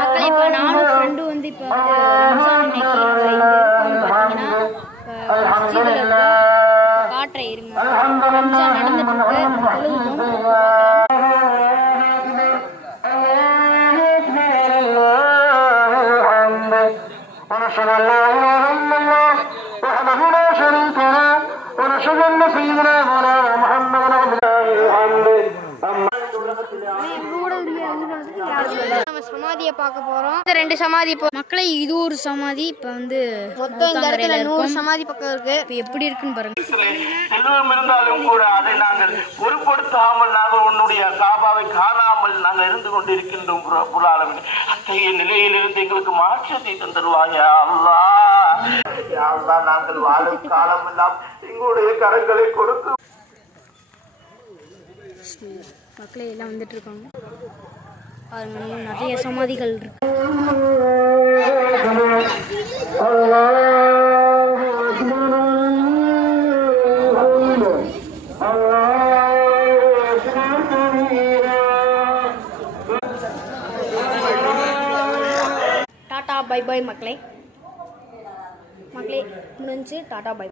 மக்களே இப்போ நானும் ஃப்ரெண்டும் வந்து இப்போ ரம்ஜான் இன்னைக்கு இங்கே இருக்கோம்னு பார்த்தீங்கன்னா காட்டுறேன் இருங்க. ரம்ஜான் நடந்துட்டு சமாதியை பார்க்க போறோம். ரெண்டு சமாதி மக்களை இது ஒரு சமாதி. இப்ப வந்து மொத்தம் இந்த இடத்துல 100 சமாதி பக்கம் இருக்கு. இப்ப எப்படி இருக்குன்னு பாருங்க. செல்வம் இருந்தாலும் கூட அதை நாங்கள் பொருட்படுத்தாமல் நாங்கள் உன்னுடைய காபாவை காணாமல் நாங்கள் இருந்து கொண்டிருக்கின்றோம். புலாலமின் அத்தகைய நிலையிலிருந்து எங்களுக்கு மாற்றத்தை தந்துருவாயா அல்லாஹ். நாங்கள் வாழும் காலம் எல்லாம் எங்களுடைய கரங்களை கொடுக்கும். மக்களே எல்லாம் வந்துட்டு இருக்காங்க. நிறைய சமாதிகள் இருக்கு. டாடா பை பை மக்களே. முடிஞ்சு டாடா பை.